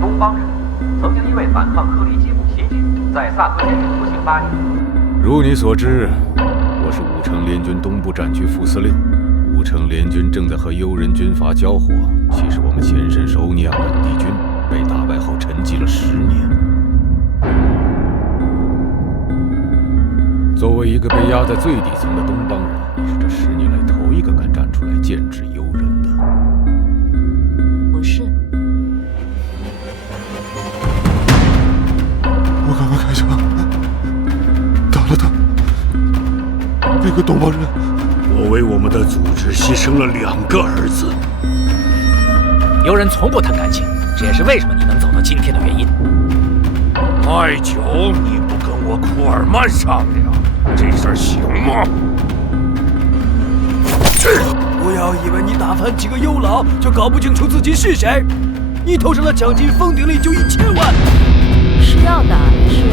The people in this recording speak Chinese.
东方人，曾经因为反抗克里基普袭击，在萨克监狱服刑8年。如你所知，我是5城联军东部战区副司令。5城联军正在和幽人军阀交火，其实我们前身欧尼亚本地军被打败后沉寂了10年。作为一个被压在最底层的东方人，你是这10年来头一个敢站出来剑指幽人的。不是。我刚刚看见打了他，那个东方人。我为我们的组织牺牲了2个儿子。幽人从不谈感情，这也是为什么你能走到今天的原因。太久你不跟我库尔曼商量，这事儿行吗？不要以为你打翻几个幽老就搞不清楚自己是谁。你头上的奖金封顶里就1000万。是要打还是？